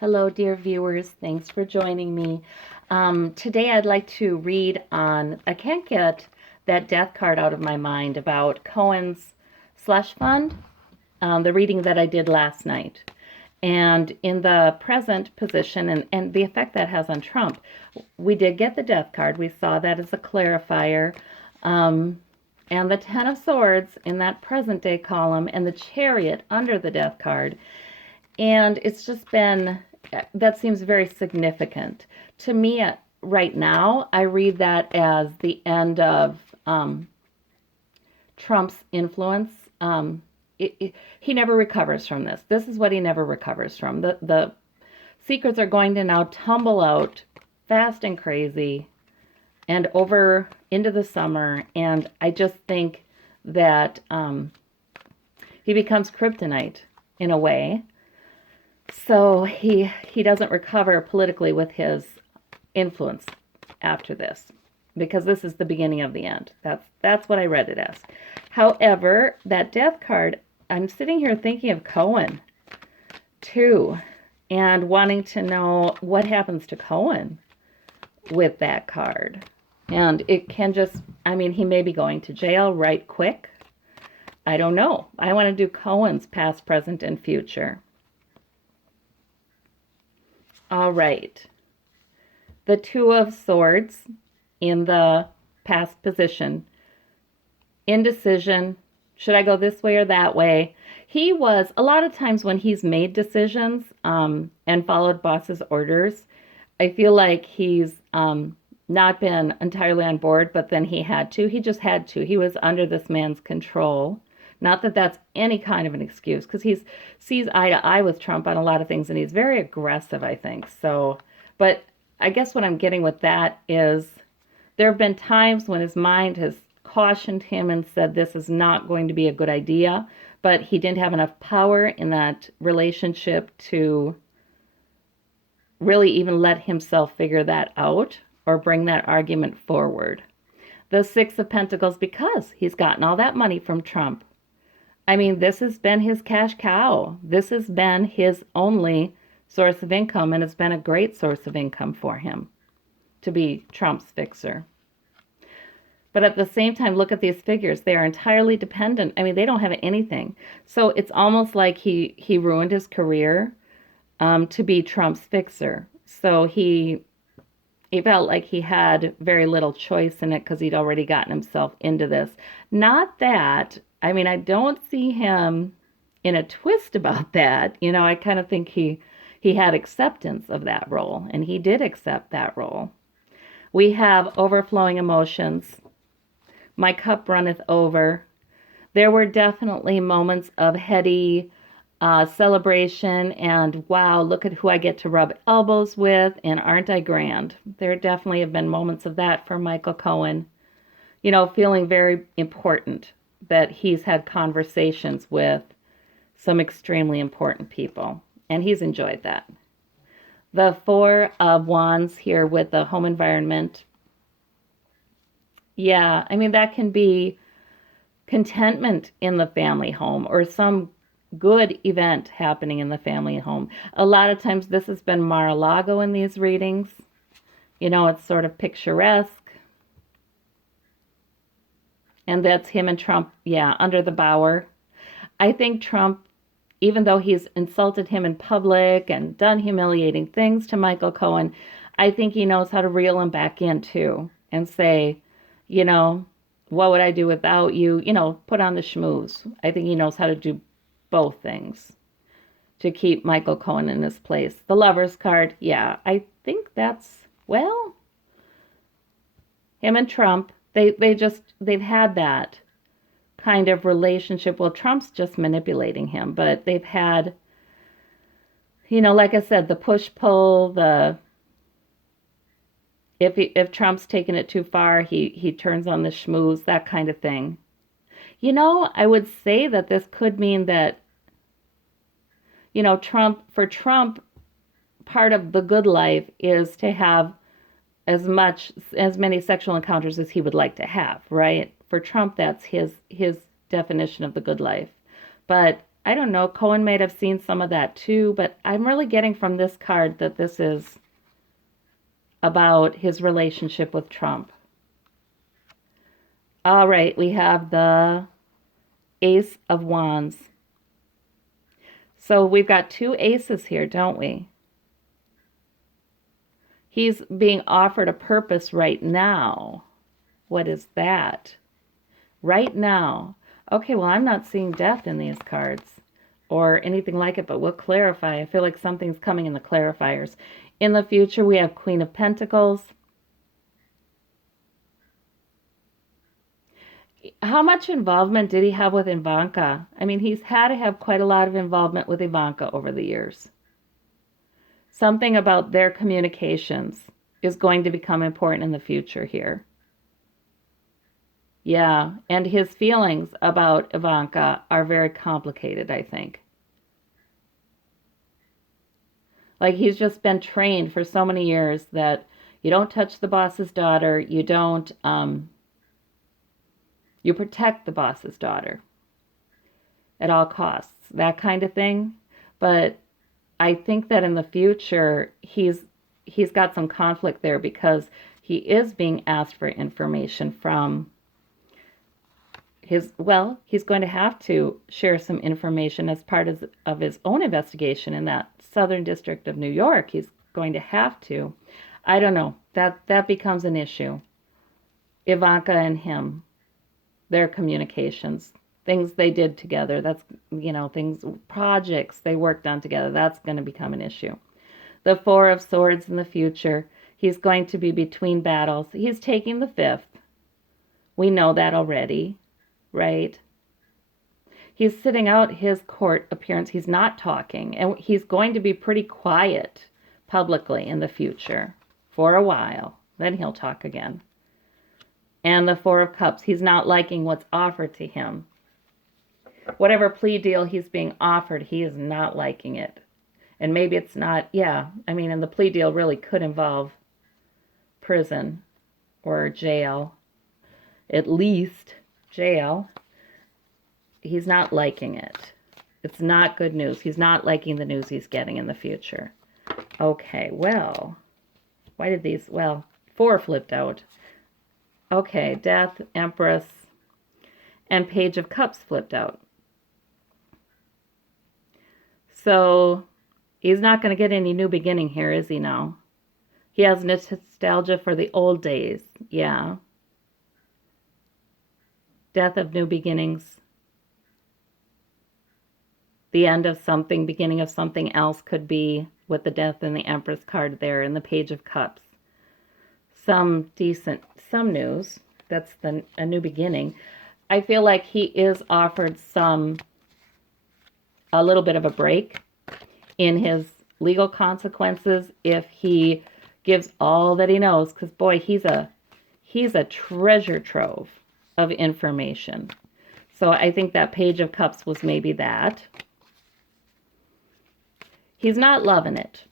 Hello, dear viewers. Thanks for joining me. Today I'd like to read on, I can't get that death card out of my mind about Cohen's slush fund, the reading that I did last night. And in the present position and the effect that has on Trump, we did get the death card. We saw that as a clarifier. And the Ten of Swords in that present day column and the Chariot under the death card. And it's just been, that seems very significant. To me, right now, I read that as the end of Trump's influence. He never recovers from this. This is what he never recovers from. The secrets are going to now tumble out fast and crazy and over into the summer. And I just think that he becomes kryptonite in a way. So he doesn't recover politically with his influence after this, because this is the beginning of the end. That's what I read it as. However, that death card, I'm sitting here thinking of Cohen too, and wanting to know what happens to Cohen with that card. And it can just, I mean, he may be going to jail right quick. I don't know. I want to do Cohen's past, present, and future. All right. The Two of Swords in the past position. Indecision. Should I go this way or that way? He was, a lot of times when he's made decisions and followed boss's orders, I feel like he's not been entirely on board, but then he had to. He just had to. He was under this man's control. Not that that's any kind of an excuse, because he sees eye to eye with Trump on a lot of things, and he's very aggressive, I think. So, but I guess what I'm getting with that is there have been times when his mind has cautioned him and said this is not going to be a good idea, but he didn't have enough power in that relationship to really even let himself figure that out or bring that argument forward. The Six of Pentacles, because he's gotten all that money from Trump. I mean, this has been his cash cow. This has been his only source of income, and it's been a great source of income for him to be Trump's fixer. But at the same time, look at these figures. They are entirely dependent. I mean, they don't have anything. So it's almost like he ruined his career to be Trump's fixer. So he felt like he had very little choice in it because he'd already gotten himself into this. Not that, I mean, I don't see him in a twist about that. You know, I kind of think he had acceptance of that role, and he did accept that role. We have overflowing emotions. My cup runneth over. There were definitely moments of heady celebration and wow, look at who I get to rub elbows with, and aren't I grand? There definitely have been moments of that for Michael Cohen. You know, feeling very important that he's had conversations with some extremely important people, and he's enjoyed that. The Four of Wands here with the home environment. Yeah, I mean, that can be contentment in the family home or some good event happening in the family home. A lot of times this has been Mar-a-Lago in these readings. You know, it's sort of picturesque. And that's him and Trump, yeah, under the bower. I think Trump, even though he's insulted him in public and done humiliating things to Michael Cohen, I think he knows how to reel him back in too and say, you know, what would I do without you? You know, put on the schmooze. I think he knows how to do both things to keep Michael Cohen in his place. The Lover's card, yeah, I think that's, well, him and Trump, they've had that kind of relationship. Well, Trump's just manipulating him, but they've had, you know, like I said, the push-pull, the if Trump's taken it too far, he turns on the schmooze, that kind of thing. You know, I would say that this could mean that, you know, for Trump, part of the good life is to have as many sexual encounters as he would like to have, right? For Trump, that's his definition of the good life. But I don't know, Cohen might have seen some of that too, but I'm really getting from this card that this is about his relationship with Trump. All right, we have the Ace of Wands. So we've got two aces here, don't we? He's being offered a purpose right now. What is that? Right now. Okay, well, I'm not seeing death in these cards or anything like it, but we'll clarify. I feel like something's coming in the clarifiers. In the future, we have Queen of Pentacles. How much involvement did he have with Ivanka? I mean, he's had to have quite a lot of involvement with Ivanka over the years. Something about their communications is going to become important in the future here. Yeah, and his feelings about Ivanka are very complicated, I think. Like he's just been trained for so many years that you don't touch the boss's daughter, you protect the boss's daughter at all costs, that kind of thing. But I think that in the future he's got some conflict there because he is being asked for information from he's going to have to share some information as part of his own investigation in that Southern District of New York. He's going to have to. I don't know. That becomes an issue. Ivanka and him, their communications, things they did together, that's, things, projects they worked on together, that's going to become an issue. The Four of Swords in the future, he's going to be between battles. He's taking the fifth. We know that already, right? He's sitting out his court appearance. He's not talking, and he's going to be pretty quiet publicly in the future for a while. Then he'll talk again. And the Four of Cups, he's not liking what's offered to him. Whatever plea deal he's being offered, he is not liking it. And maybe it's not, and the plea deal really could involve prison or jail, at least jail. He's not liking it. It's not good news. He's not liking the news he's getting in the future. Okay, well, why did these, four flipped out. Okay, Death, Empress, and Page of Cups flipped out. So he's not going to get any new beginning here, is he now? He has nostalgia for the old days. Yeah. Death of new beginnings. The end of something, beginning of something else could be with the Death and the Empress card there and the Page of Cups. Some news. That's a new beginning. I feel like he is offered a little bit of a break in his legal consequences if he gives all that he knows, because boy, he's a treasure trove of information. So I think that Page of Cups was maybe that. He's not loving it,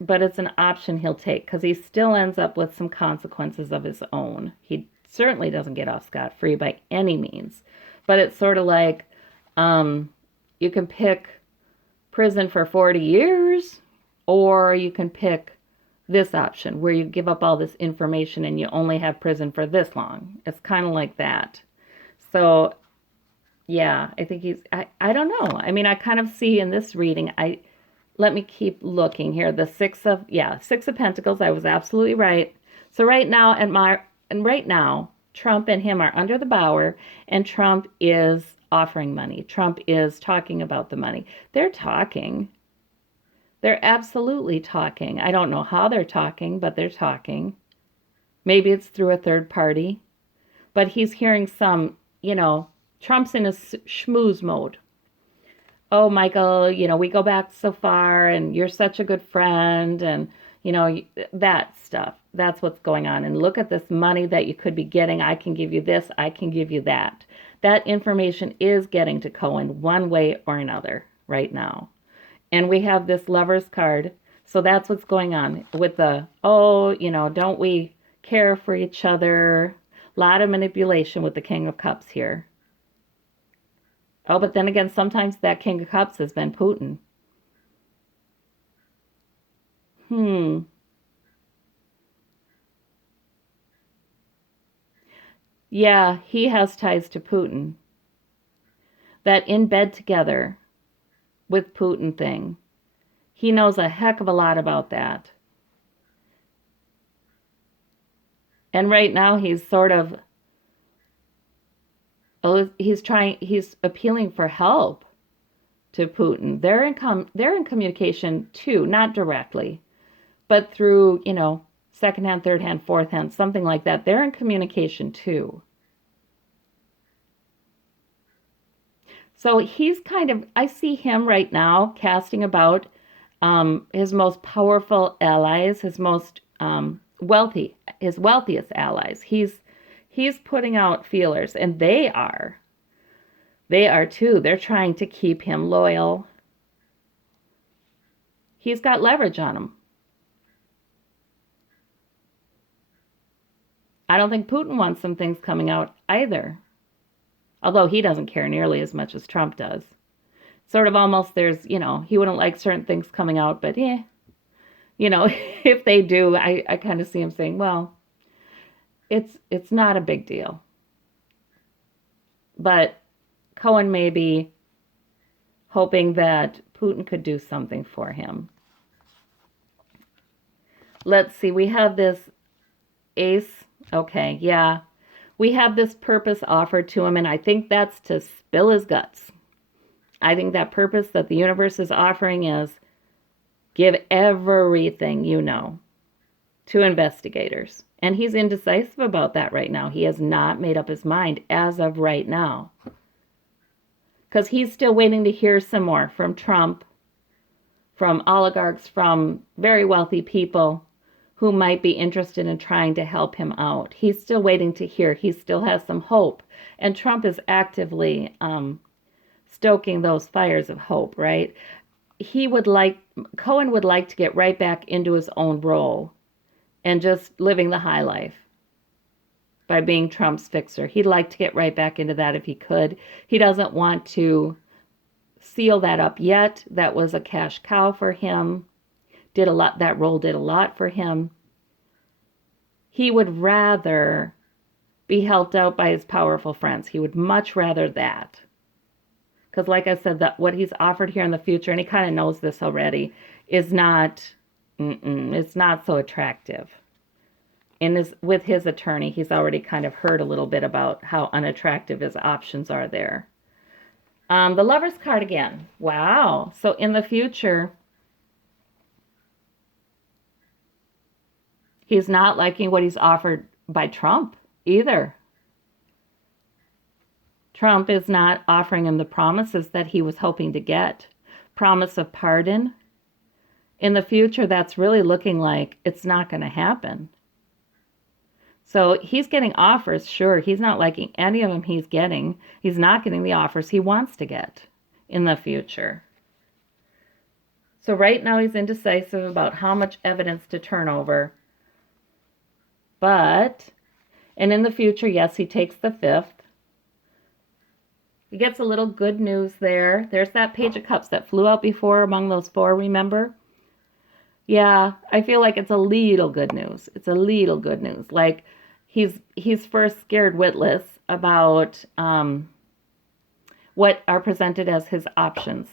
but it's an option he'll take because he still ends up with some consequences of his own. He certainly doesn't get off scot-free by any means, but it's sort of like you can pick prison for 40 years or you can pick this option where you give up all this information and you only have prison for this long. It's kind of like that. So yeah, I think I don't know. I mean, I kind of see in this reading, let me keep looking here. The Six of Pentacles. I was absolutely right. So right now, Trump and him are under the bower, and Trump is offering money. Trump is talking about the money. They're talking. They're absolutely talking. I don't know how they're talking, but they're talking. Maybe it's through a third party, but he's hearing some, Trump's in a schmooze mode. Oh, Michael, we go back so far and you're such a good friend and, that stuff. That's what's going on. And look at this money that you could be getting. I can give you this. I can give you that. That information is getting to Cohen one way or another right now. And we have this Lover's card. So that's what's going on with don't we care for each other? A lot of manipulation with the King of Cups here. Oh, but then again, sometimes that King of Cups has been Putin. Hmm. Yeah, he has ties to Putin. That in bed together with Putin thing. He knows a heck of a lot about that. And right now he's sort of he's appealing for help to Putin. They're in communication too, not directly, but through, second hand, third hand, fourth hand, something like that. They're in communication too. So he's I see him right now casting about his most powerful allies, his most his wealthiest allies. He's putting out feelers, and they are too. They're trying to keep him loyal. He's got leverage on him. I don't think Putin wants some things coming out either, although he doesn't care nearly as much as Trump does. Sort of almost he wouldn't like certain things coming out, but yeah, if they do, I kind of see him saying, well, it's not a big deal. But Cohen may be hoping that Putin could do something for him. Let's see, we have this ace. Okay, yeah. We have this purpose offered to him, and I think that's to spill his guts. I think that purpose that the universe is offering is give everything you know to investigators. And he's indecisive about that right now. He has not made up his mind as of right now. Because he's still waiting to hear some more from Trump, from oligarchs, from very wealthy people who might be interested in trying to help him out. He's still waiting to hear. He still has some hope. And Trump is actively stoking those fires of hope, right? Cohen would like to get right back into his own role and just living the high life by being Trump's fixer. He'd like to get right back into that if he could. He doesn't want to seal that up yet. That was a cash cow for him. That role did a lot for him. He would rather be helped out by his powerful friends. He would much rather that. Because like I said, that what he's offered here in the future, and he kind of knows this already, is it's not so attractive. With his attorney, he's already kind of heard a little bit about how unattractive his options are there. The Lover's card again. Wow. So in the future, he's not liking what he's offered by Trump either. Trump is not offering him the promises that he was hoping to get. Promise of pardon. In the future, that's really looking like it's not going to happen. So he's getting offers, sure. He's not liking any of them he's getting. He's not getting the offers he wants to get in the future. So right now he's indecisive about how much evidence to turn over. And in the future, yes, he takes the fifth. He gets a little good news there. There's that Page of Cups that flew out before among those four, remember? Yeah, I feel like it's a little good news. It's a little good news. Like he's first scared witless about what are presented as his options.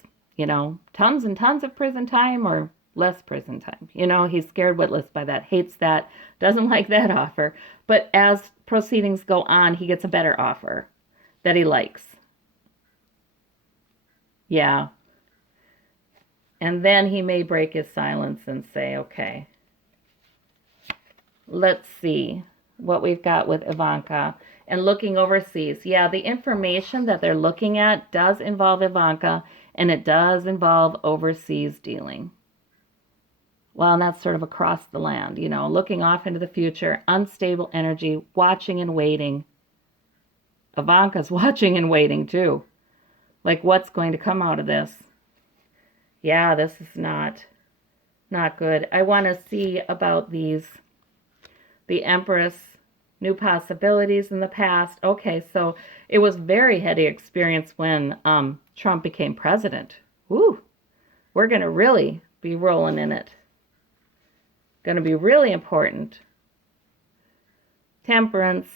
Tons and tons of prison time or less prison time. He's scared witless by that, hates that, doesn't like that offer. But as proceedings go on, he gets a better offer that he likes. Yeah. And then he may break his silence and say, okay, let's see what we've got with Ivanka. And looking overseas, yeah, the information that they're looking at does involve Ivanka, and it does involve overseas dealing. Well, and that's sort of across the land, looking off into the future, unstable energy, watching and waiting. Ivanka's watching and waiting too. Like, what's going to come out of this? Yeah, this is not good. I want to see about the Empress new possibilities in the past. Okay, so it was very heady experience when Trump became president. Woo, we're going to really be rolling in it. Going to be really important. Temperance.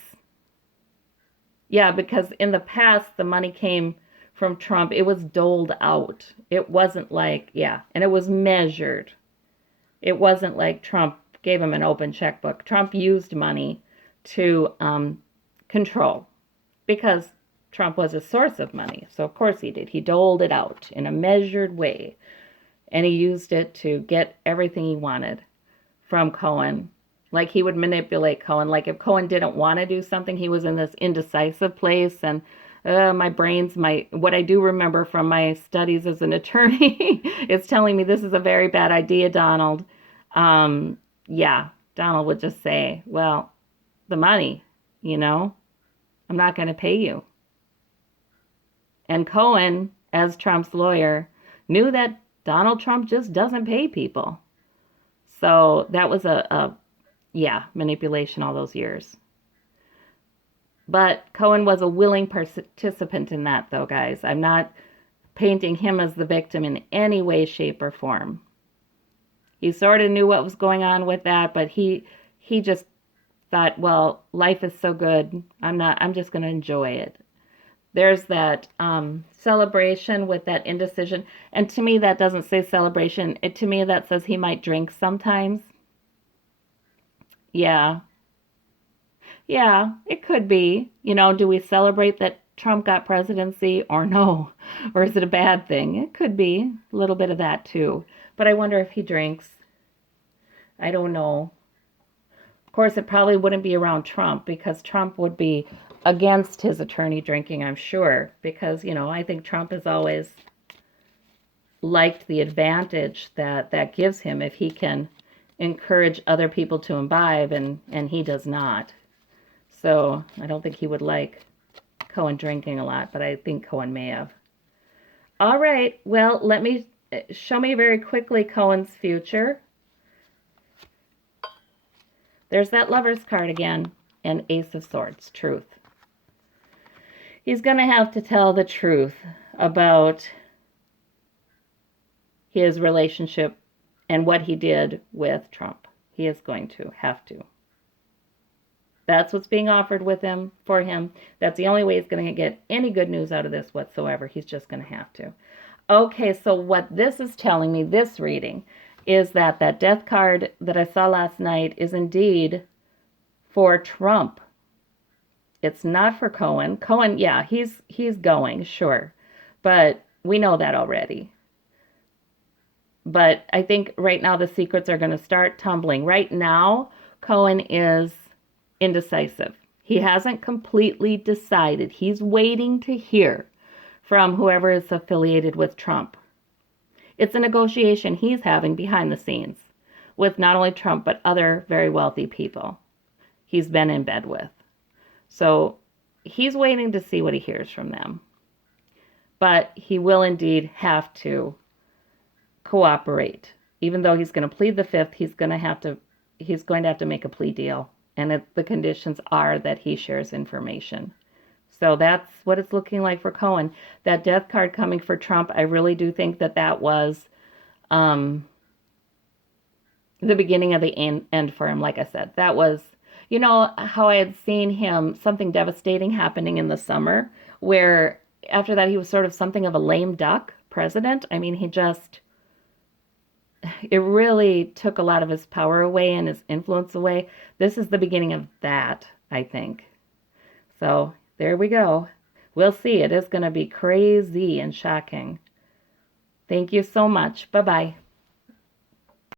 Yeah, because in the past, the money came from Trump. It was doled out. It wasn't like, yeah, and it was measured. It wasn't like Trump gave him an open checkbook. Trump used money to control because Trump was a source of money. So, of course, he did. He doled it out in a measured way, and he used it to get everything he wanted from Cohen. Like he would manipulate Cohen. Like if Cohen didn't want to do something, he was in this indecisive place. And what I do remember from my studies as an attorney is telling me this is a very bad idea, Donald. Yeah, Donald would just say, well, the money, I'm not going to pay you. And Cohen, as Trump's lawyer, knew that Donald Trump just doesn't pay people. So that was manipulation all those years. But Cohen was a willing participant in that, though, guys. I'm not painting him as the victim in any way, shape, or form. He sort of knew what was going on with that, but he just thought, well, life is so good. I'm just going to enjoy it. There's that celebration with that indecision. And to me, that doesn't say celebration. To me, that says he might drink sometimes. Yeah. Yeah, it could be. Do we celebrate that Trump got presidency or no? Or is it a bad thing? It could be a little bit of that too. But I wonder if he drinks. I don't know. Of course, it probably wouldn't be around Trump because Trump would be against his attorney drinking, I'm sure. Because, I think Trump has always liked the advantage that gives him if he can encourage other people to imbibe, and he does not. So I don't think he would like Cohen drinking a lot, but I think Cohen may have. All right, well, show me very quickly Cohen's future. There's that Lover's card again, and Ace of Swords, truth. He's going to have to tell the truth about his relationship and what he did with Trump. He is going to have to. That's what's being offered for him. That's the only way he's going to get any good news out of this whatsoever. He's just going to have to. Okay, so what this is telling me, this reading, is that death card that I saw last night is indeed for Trump. It's not for Cohen. Cohen, yeah, he's going, sure. But we know that already. But I think right now the secrets are going to start tumbling. Right now, Cohen is indecisive. He hasn't completely decided. He's waiting to hear from whoever is affiliated with Trump. It's a negotiation he's having behind the scenes with not only Trump, but other very wealthy people he's been in bed with. So he's waiting to see what he hears from them. But he will indeed have to cooperate. Even though he's going to plead the fifth, he's going to have to make a plea deal. And the conditions are that he shares information. So that's what it's looking like for Cohen. That death card coming for Trump, I really do think that was the beginning of the end for him. Like I said, that was, how I had seen him, something devastating happening in the summer, where after that he was sort of something of a lame duck president. I mean, it really took a lot of his power away and his influence away. This is the beginning of that, I think. So there we go. We'll see. It is going to be crazy and shocking. Thank you so much. Bye-bye.